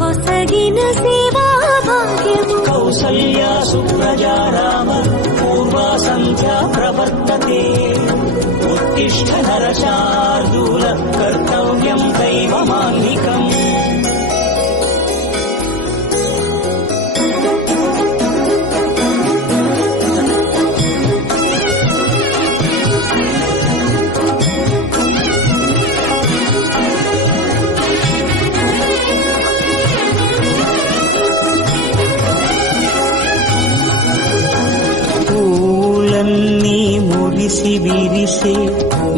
కొసగిన సేవా భాగ్యము కౌసల్యా సుప్రజా రామ పూర్వా సంధ్యా ప్రవర్తతే. ఉత్తిష్ట నరశార్దూల కర్తవ్యం దైవమాన్నికం విరిసి విరిసే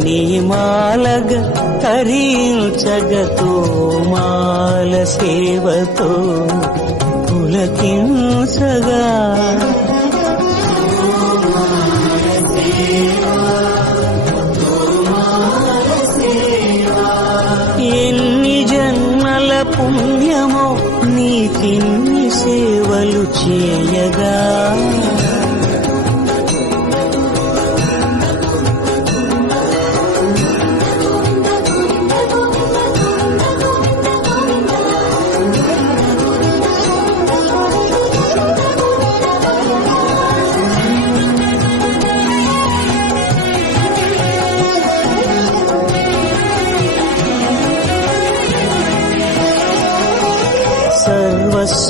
నీమాలగ తరించగతో మాల సేవతో పులకించగా. ఎన్ని జన్మల పుణ్యమో నీకిన్ని సేవలు చేయగా.